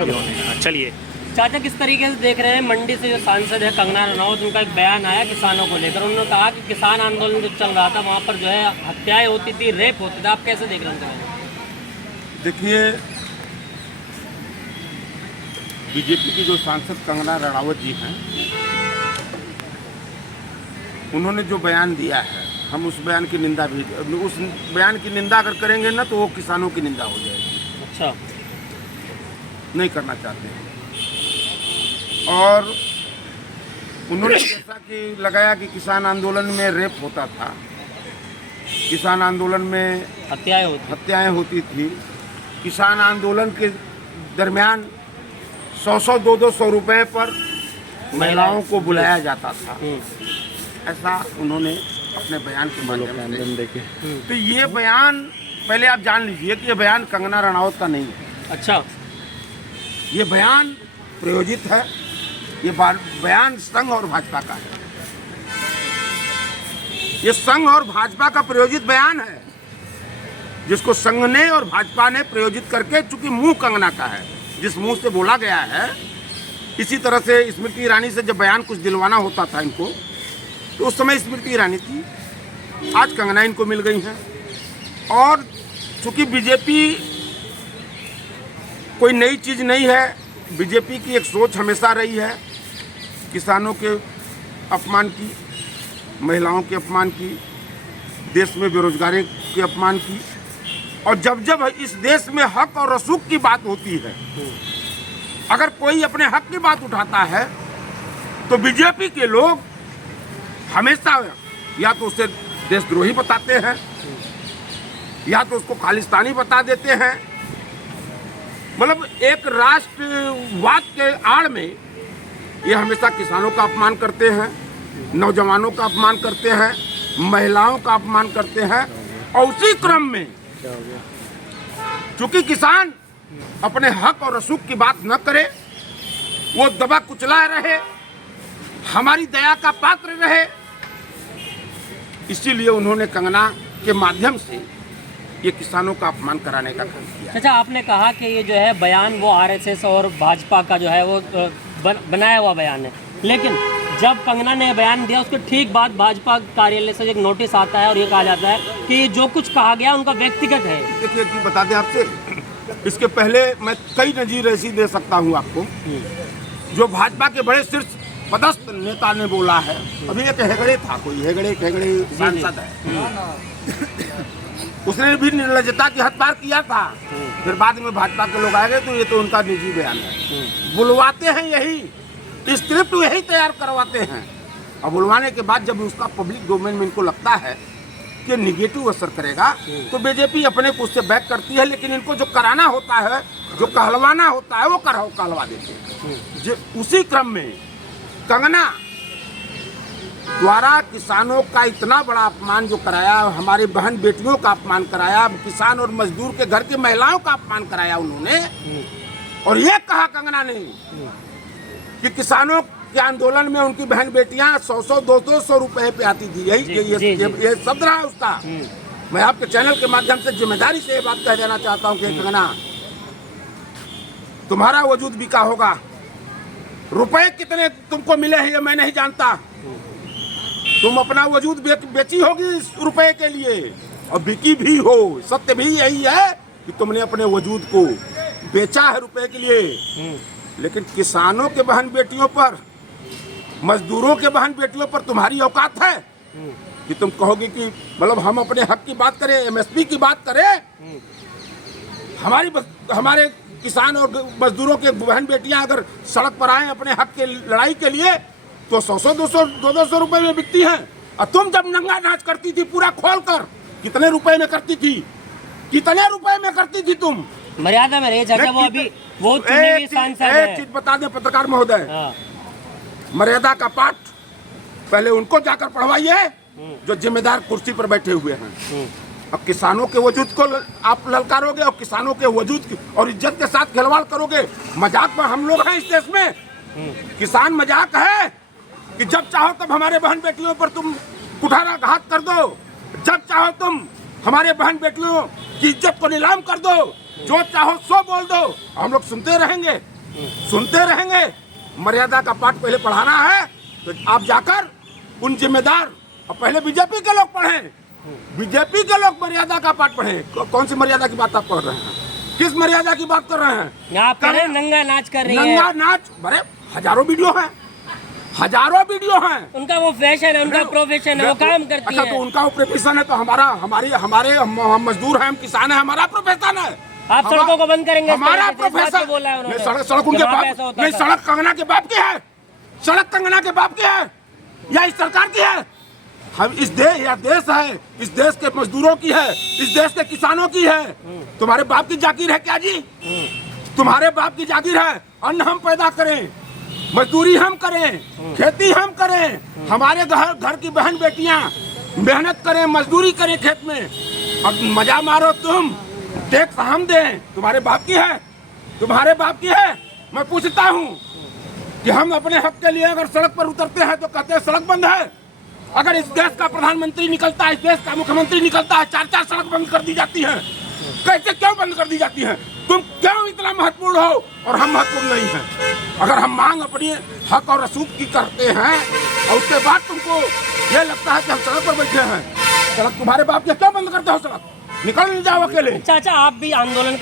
चलिए चाचा, किस तरीके से देख रहे हैं मंडी से जो सांसद है कंगना रनौत, उनका एक बयान आया किसानों को लेकर। उन्होंने कहा कि किसान आंदोलन जो चल रहा था वहाँ पर जो है हत्याएं होती थी, रेप होते थे। आप कैसे देख रहे हैं? देखिए, बीजेपी की जो सांसद कंगना रनौत जी हैं, उन्होंने जो बयान दिया है, हम उस बयान की निंदा भी, उस बयान की निंदा अगर करेंगे ना तो वो किसानों की निंदा हो जाएगी। अच्छा, नहीं करना चाहते हैं। और उन्होंने जैसा कि लगाया कि किसान आंदोलन में रेप होता था, किसान आंदोलन में हत्याएं होती थी, किसान आंदोलन के दरमियान 100 200 रुपए पर महिलाओं को बुलाया जाता था, ऐसा उन्होंने अपने बयान के माध्यम से। तो ये बयान पहले आप जान लीजिए कि ये बयान कंगना रनौत का नहीं है। अच्छा, ये बयान प्रायोजित है, ये बयान संघ और भाजपा का है। ये संघ और भाजपा का प्रायोजित बयान है, जिसको संघ ने और भाजपा ने प्रायोजित करके, चूंकि मुंह कंगना का है, जिस मुंह से बोला गया है, इसी तरह से स्मृति ईरानी से जब बयान कुछ दिलवाना होता था इनको, तो उस समय स्मृति ईरानी थी, आज कंगना इनको मिल गई हैं। और चूंकि बीजेपी कोई नई चीज़ नहीं है, बीजेपी की एक सोच हमेशा रही है किसानों के अपमान की, महिलाओं के अपमान की, देश में बेरोजगारी के अपमान की। और जब जब इस देश में हक और रसूख की बात होती है, अगर कोई अपने हक की बात उठाता है तो बीजेपी के लोग हमेशा या तो उसे देशद्रोही बताते हैं, या तो उसको खालिस्तानी बता देते हैं। मतलब एक राष्ट्रवाद के आड़ में ये हमेशा किसानों का अपमान करते हैं, नौजवानों का अपमान करते हैं, महिलाओं का अपमान करते हैं। और उसी क्रम में चूंकि किसान अपने हक और रसूख की बात न करे, वो दबा कुचला रहे, हमारी दया का पात्र रहे, इसीलिए उन्होंने कंगना के माध्यम से ये किसानों का अपमान कराने का काम किया। अच्छा, आपने कहा कि ये जो है बयान वो आरएसएस और भाजपा का जो है वो बनाया हुआ बयान है, लेकिन जब कंगना ने बयान दिया उसके ठीक बाद भाजपा कार्यालय से एक नोटिस आता है और ये कहा जाता है कि जो कुछ कहा गया उनका व्यक्तिगत है। देखिए, कि बता दें आपसे, इसके पहले मैं कई नजीर ऐसी दे सकता हूँ आपको, जो भाजपा के बड़े शीर्ष पदस्थ नेता ने बोला है। अभी एक हेगड़े था, कोई हेगड़े सांसद है, उसने भी निर्लजता की हद पार किया था। फिर बाद में भाजपा के लोग आ गए तो ये तो उनका निजी बयान है। बुलवाते हैं यही, स्क्रिप्ट यही तैयार करवाते हैं, और बुलवाने के बाद जब उसका पब्लिक डोमेन में इनको लगता है कि निगेटिव असर करेगा, तो बीजेपी अपने को उससे बैक करती है। लेकिन इनको जो कराना होता है, जो कहलवाना होता है, वो कहलवा देते हैं। उसी क्रम में कंगना द्वारा किसानों का इतना बड़ा अपमान जो कराया, हमारी बहन बेटियों का अपमान कराया, किसान और मजदूर के घर की महिलाओं का अपमान कराया उन्होंने। और ये कहा कंगना ने कि किसानों के आंदोलन में उनकी बहन बेटियां 100 200 रुपए पे आती थी। ये शब्द रहा उसका। मैं आपके चैनल के माध्यम से जिम्मेदारी से ये बात कह देना चाहता हूँ कि कंगना, तुम्हारा वजूद बिका होगा, रुपए कितने तुमको मिले हैं ये मैं नहीं जानता, तुम अपना वजूद बेची होगी इस रुपए के लिए, और बिकी भी हो। सत्य भी यही है कि तुमने अपने वजूद को बेचा है रुपए के लिए। लेकिन किसानों के बहन बेटियों पर, मजदूरों के बहन बेटियों पर तुम्हारी औकात है कि तुम कहोगे कि मतलब हम अपने हक की बात करें, एमएसपी की बात करें। हमारे किसान और मजदूरों के बहन बेटियां अगर सड़क पर आए अपने हक के लड़ाई के लिए, तो 100 200 रुपए में बिकती हैं। और तुम जब नंगा नाच करती थी पूरा खोल कर, कितने रुपए में करती थी? कितने रुपए में करती थी तुम? मर्यादा में रहे चाचा, वो अभी वो चुनी हुई सांसद है। एक चीज बता दें पत्रकार महोदय, मर्यादा का पाठ पहले उनको जाकर पढ़वाइए जो जिम्मेदार कुर्सी पर बैठे हुए हैं। अब किसानों के वजूद को आप ललकारोगे और किसानों के वजूद की और इज्जत के साथ खिलवाड़ करोगे। मजाक में हम लोग हैं इस देश में, किसान मजाक है कि जब चाहो तब हमारे बहन बेटियों पर तुम कुठाराघात कर दो, जब चाहो तुम हमारे बहन बेटियों की इज्जत को नीलाम कर दो। जो चाहो सो बोल दो, हम लोग सुनते रहेंगे। मर्यादा का पाठ पहले पढ़ाना है तो आप जाकर उन जिम्मेदार, और पहले बीजेपी के लोग पढ़ें, बीजेपी के लोग मर्यादा का पाठ पढ़ें। कौन सी मर्यादा की बात आप पढ़ रहे हैं? किस मर्यादा की बात कर रहे हैं? आप कह रहे हैं नंगा नाच कर रही है। नंगा नाच, अरे हजारों वीडियो हैं। उनका वो फैशन है, उनका प्रोफेशन है, वो काम करती अच्छा, है। तो उनका वो प्रोफेशन है, तो हमारे हम मजदूर हैं, हम किसान हैं, हमारा प्रोफेशन है। आप सड़कों को बंद करेंगे? हमारा प्रोफेशन बोला है उन्होंने। सड़क उनके बाप नहीं, सड़क कंगना के बाप की है, सड़क कंगना के बाप की है या इस सरकार की है? हम इस देश है, इस देश के मजदूरों की है, इस देश के किसानों की है। तुम्हारे बाप की जागीर है क्या जी? तुम्हारे बाप की जागीर है। अन्न हम पैदा करें, मजदूरी हम करें, खेती हम करें, हमारे घर की बहन बेटियां मेहनत करें, मजदूरी करें खेत में, अब मजा मारो तुम, टैक्स हम दें। तुम्हारे बाप की है, तुम्हारे बाप की है। मैं पूछता हूँ कि हम अपने हक के लिए अगर सड़क पर उतरते हैं तो कहते हैं सड़क बंद है। अगर इस देश का प्रधानमंत्री निकलता है, इस देश का मुख्यमंत्री निकलता है, 4 सड़क बंद कर दी जाती है। कैसे, क्यों बंद कर दी जाती है? तुम क्यों इतना महत्वपूर्ण हो और हम महत्वपूर्ण नहीं हैं? अगर हम मांग अपनी हक और रसूख की करते हैं और उसके बाद तुमको ये लगता है कि हम सड़क पर बैठे हैं, सड़क तुम्हारे बाप के क्यों बंद करते हो? सड़क निकल जाओ अकेले। चाचा, आप भी आंदोलन